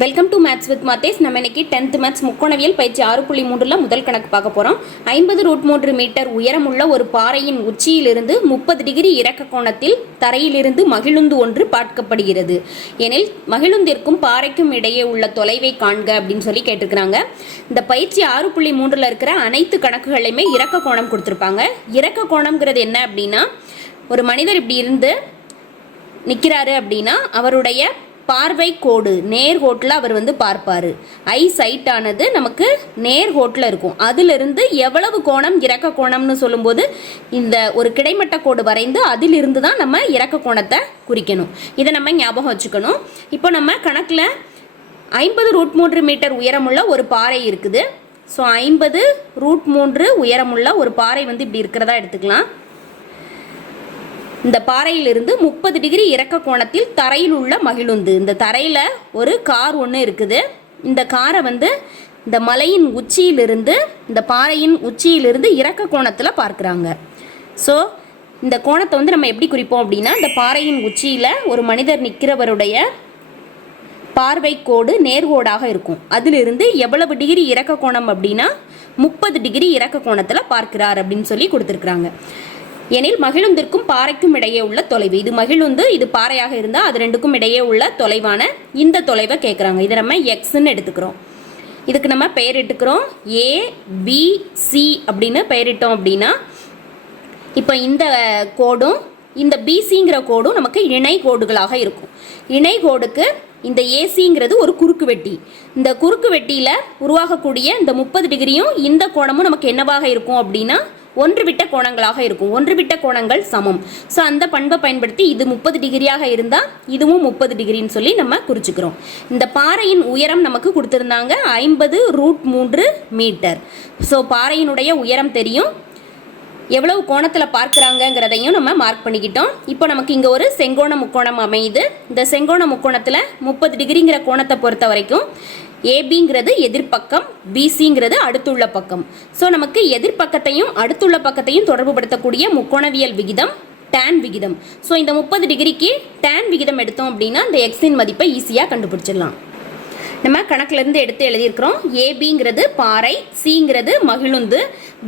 Welcome to maths with Mathes நம்ம இன்னைக்கு tenth maths முக்கோணவியல் பயிற்சி ஆறு புள்ளி மூன்றில் முதல் கணக்கு பார்க்க போகிறோம் ஐம்பது ரூட் மூன்று மீட்டர் உயரமுள்ள ஒரு பாறையின் உச்சியிலிருந்து முப்பது டிகிரி இறக்க கோணத்தில் தரையிலிருந்து மகிழுந்து ஒன்று பார்க்கப்படுகிறது. எனில் மகிழுந்திற்கும் பாறைக்கும் இடையே உள்ள தொலைவை காண்க அப்படின்னு சொல்லி கேட்டிருக்கிறாங்க. இந்த பயிற்சி ஆறு புள்ளி மூன்றில் இருக்கிற அனைத்து கணக்குகளையுமே இறக்க கோணம் கொடுத்துருப்பாங்க. இறக்க கோணம்ங்கிறது என்ன அப்படின்னா ஒரு மனிதர் இப்படி இருந்து நிற்கிறாரு அப்படின்னா அவருடைய பார்வை கோடு நேர்கோட்டில் அவர் வந்து பார்ப்பார். ஐ சைட் ஆனது நமக்கு நேர்கோட்டில் இருக்கும். அதிலிருந்து எவ்வளவு கோணம் இறக்க கோணம்னு சொல்லும்போது இந்த ஒரு கிடைமட்ட கோடு வரைந்து அதிலிருந்து தான் நம்ம இறக்க கோணத்தை குறிக்கணும். இதை நம்ம ஞாபகம் வச்சுக்கணும். இப்போ நம்ம கணக்கில் ஐம்பது ரூட் மூன்று மீட்டர் உயரமுள்ள ஒரு பாறை இருக்குது. ஸோ ஐம்பது ரூட் மூன்று உயரமுள்ள ஒரு பாறை வந்து இப்படி இருக்கிறதா எடுத்துக்கலாம். இந்த பாறையிலிருந்து முப்பது டிகிரி இறக்க கோணத்தில் தரையில் உள்ள மகிழுந்து. இந்த தரையில் ஒரு கார் ஒன்று இருக்குது. இந்த காரை வந்து இந்த மலையின் உச்சியிலிருந்து இந்த பாறையின் உச்சியிலிருந்து இறக்க கோணத்தில் பார்க்குறாங்க. ஸோ இந்த கோணத்தை வந்து நம்ம எப்படி குறிப்போம் அப்படின்னா இந்த பாறையின் உச்சியில் ஒரு மனிதர் நிற்கிறவருடைய பார்வை கோடு நேர்கோடாக இருக்கும். அதிலிருந்து எவ்வளவு டிகிரி இறக்க கோணம் அப்படின்னா முப்பது டிகிரி இறக்க கோணத்தில் பார்க்கிறார் அப்படின்னு சொல்லி கொடுத்துருக்குறாங்க. எனில் மகிழுந்திற்கும் பாறைக்கும் இடையே உள்ள தொலைவு. இது மகிழுந்து இது பாறையாக இருந்தால் அது ரெண்டுக்கும் இடையே உள்ள தொலைவான இந்த தொலைவை கேட்குறாங்க இதை நம்ம எக்ஸ்ன்னு எடுத்துக்கிறோம். இதுக்கு நம்ம பெயரிட்டுக்கிறோம் ஏ பி சி அப்படின்னு பெயரிட்டோம் அப்படின்னா இப்போ இந்த கோடும் இந்த பிசிங்கிற கோடும் நமக்கு இணை கோடுகளாக இருக்கும். இணை கோடுக்கு இந்த ஏசிங்கிறது ஒரு குறுக்கு வெட்டி. இந்த குறுக்கு வெட்டியில் உருவாகக்கூடிய இந்த முப்பது டிகிரியும் இந்த கோணமும் நமக்கு என்னவாக இருக்கும் அப்படின்னா ஒன்று விட்ட கோணங்களாக இருக்கும். ஒன்று விட்ட கோணங்கள் சமம். ஸோ அந்த பண்பை பயன்படுத்தி இது முப்பது டிகிரியாக இருந்தால் இதுவும் முப்பது டிகிரின்னு சொல்லி நம்ம குறிச்சுக்கிறோம். இந்த பாறையின் உயரம் நமக்கு கொடுத்துருந்தாங்க ஐம்பது ரூட் மூன்று மீட்டர். ஸோ பாறையினுடைய உயரம் தெரியும். எவ்வளவு கோணத்தில் பார்க்குறாங்கங்கிறதையும் நம்ம மார்க் பண்ணிக்கிட்டோம். இப்போ நமக்கு இங்கே ஒரு செங்கோண முக்கோணம் அமையுது. இந்த செங்கோண முக்கோணத்தில் முப்பது டிகிரிங்கிற கோணத்தை பொறுத்த வரைக்கும் ஏபிங்கிறது எதிர்ப்பக்கம் பிசிங்கிறது அடுத்துள்ள பக்கம். ஸோ நமக்கு எதிர்ப்பக்கத்தையும் அடுத்துள்ள பக்கத்தையும் தொடர்புபடுத்தக்கூடிய முக்கோணவியல் விகிதம் டேன் விகிதம். ஸோ இந்த முப்பது டிகிரிக்கு டேன் விகிதம் எடுத்தோம் அப்படின்னா இந்த எக்ஸின் மதிப்பை ஈஸியாக கண்டுபிடிச்சிடலாம். நம்ம கணக்குலேருந்து எடுத்து எழுதியிருக்கிறோம். ஏபிங்கிறது பாறை சிங்கிறது மகிழுந்து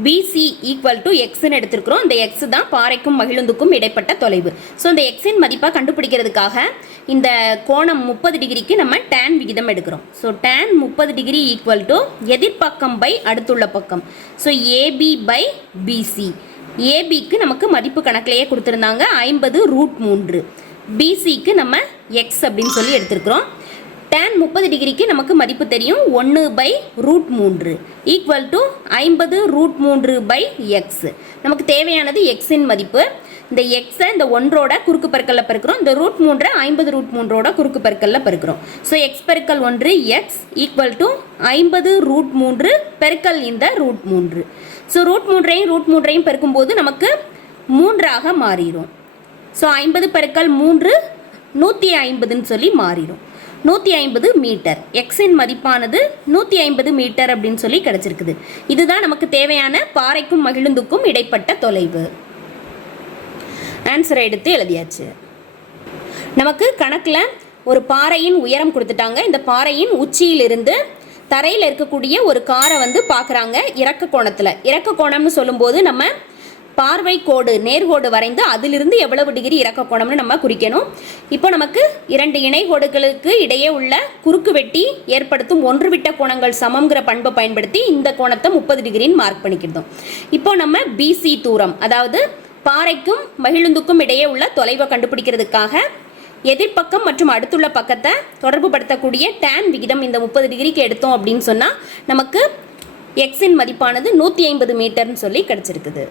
பிசி ஈக்குவல் டு எக்ஸ்ன்னு எடுத்திருக்கிறோம். இந்த எக்ஸ் தான் பாறைக்கும் மகிழுந்துக்கும் இடைப்பட்ட தொலைவு. ஸோ இந்த எக்ஸின் மதிப்பாக கண்டுபிடிக்கிறதுக்காக இந்த கோணம் முப்பது டிகிரிக்கு நம்ம டேன் விகிதம் எடுக்கிறோம். ஸோ டேன் முப்பது டிகிரி ஈக்குவல் டு எதிர்ப்பக்கம் பை அடுத்துள்ள பக்கம். ஸோ ஏபி பை பிசி ஏபிக்கு நமக்கு மதிப்பு கணக்கிலேயே கொடுத்துருந்தாங்க ஐம்பது ரூட் மூன்று. பிசிக்கு நம்ம எக்ஸ் அப்படின்னு சொல்லி எடுத்திருக்கிறோம். டேன் முப்பது டிகிரிக்கு நமக்கு மதிப்பு தெரியும். ஒன்று பை ரூட் மூன்று. ஈக்குவல் டு ஐம்பது ரூட் மூன்று பை எக்ஸ் நமக்கு தேவையானது எக்ஸின் மதிப்பு. இந்த எக்ஸை இந்த ஒன்றோட குறுக்கு பெருக்கல்ல பெருக்கிறோம். இந்த ரூட் மூன்றை ஐம்பது ரூட் மூன்றோட குறுக்கு பெருக்கல்ல பெருக்கிறோம். ஸோ எக்ஸ் பெருக்கல் ஒன்று எக்ஸ் ஈக்குவல் டு ஐம்பது ரூட் மூன்று பெருக்கல் இந்த ரூட் மூன்று. ஸோ ரூட் மூன்றையும் ரூட் மூன்றையும் பெருக்கும்போது நமக்கு மூன்றாக மாறிடும் ஸோ ஐம்பது பெருக்கல் மூன்று நூற்றி ஐம்பதுன்னு சொல்லி மாறிடும் நூற்றி ஐம்பது மீட்டர். எக்ஸின் மதிப்பானது நூற்றி ஐம்பது மீட்டர் அப்படின்னு சொல்லி கிடச்சிருக்குது. இதுதான் நமக்கு தேவையான பாறைக்கும் மகிழுந்துக்கும் இடைப்பட்ட தொலைவு. ஆன்சரை எடுத்து எழுதியாச்சு. நமக்கு கணக்கில் ஒரு பாறையின் உயரம் கொடுத்துட்டாங்க. இந்த பாறையின் உச்சியிலிருந்து தரையில் இருக்கக்கூடிய ஒரு காரை வந்து பார்க்குறாங்க. இறக்க கோணத்தில். இறக்க கோணம்னு சொல்லும்போது நம்ம பார்வை கோடு நேர்கோடு வரைந்து அதிலிருந்து எவ்வளவு டிகிரி இறக்க கோணம்னு நம்ம குறிக்கணும். இப்போ நமக்கு இரண்டு இணை கோடுகளுக்கு இடையே உள்ள குறுக்கு வெட்டி ஏற்படுத்தும் ஒன்று விட்ட கோணங்கள் சமம்ங்கிற பண்பை பயன்படுத்தி இந்த கோணத்தை முப்பது டிகிரின்னு மார்க் பண்ணிக்கிட்டோம். இப்போ நம்ம பிசி தூரம் அதாவது பாறைக்கும் மகிழுந்துக்கும் இடையே உள்ள தொலைவை கண்டுபிடிக்கிறதுக்காக எதிர்ப்பக்கம் மற்றும் அடுத்துள்ள பக்கத்தை தொடர்புபடுத்தக்கூடிய டேன் விகிதம் இந்த முப்பது டிகிரிக்கு எடுத்தோம் அப்படின்னு சொன்னால் நமக்கு எக்ஸின் மதிப்பானது நூற்றி ஐம்பது மீட்டர்னு சொல்லி கிடச்சிருக்குது.